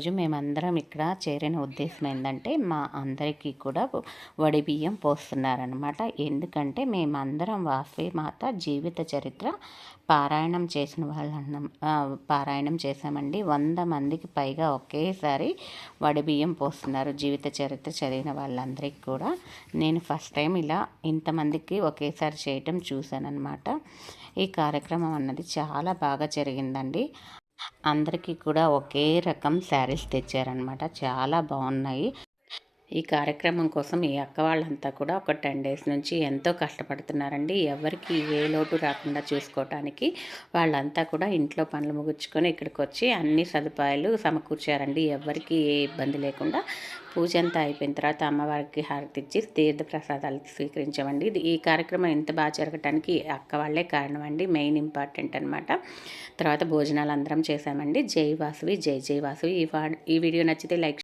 ఈరోజు మేమందరం ఇక్కడ చేరిన ఉద్దేశం ఏంటంటే మా అందరికీ కూడా వడిబియ్యం పోస్తున్నారనమాట. ఎందుకంటే మేమందరం వాసవి మాత జీవిత చరిత్ర పారాయణం చేసిన పారాయణం చేశామండి. 100 మందికి పైగా ఒకేసారి వడిబియ్యం పోస్తున్నారు జీవిత చరిత్ర చదివిన వాళ్ళందరికీ కూడా. నేను ఫస్ట్ టైం ఇలా ఇంతమందికి ఒకేసారి చేయటం చూశానన్నమాట. ఈ కార్యక్రమం అన్నది చాలా బాగా జరిగిందండి. అందరికీ కూడా ఒకే రకం శారీస్ తెచ్చారనమాట. చాలా బాగున్నాయి. ఈ కార్యక్రమం కోసం ఈ అక్క వాళ్ళంతా కూడా ఒక 10 డేస్ నుంచి ఎంతో కష్టపడుతున్నారండి. ఎవరికి ఏ లోటు రాకుండా చూసుకోవటానికి వాళ్ళంతా కూడా ఇంట్లో పనులు ముగించుకొని ఇక్కడికి వచ్చి అన్ని సదుపాయాలు సమకూర్చారండి. ఎవరికి ఏ ఇబ్బంది లేకుండా పూజ అంతా అయిపోయిన తర్వాత అమ్మవారికి హారతి ఇచ్చి తీర్థ ప్రసాదాలు స్వీకరించామండి. ఈ కార్యక్రమం ఎంత బాగా జరగటానికి అక్క వాళ్ళే కారణం అండి, మెయిన్ ఇంపార్టెంట్ అనమాట. తర్వాత భోజనాలు అందరం చేశామండి. జై వాసవి, జై జై వాసవి. ఈ వీడియో నచ్చితే లైక్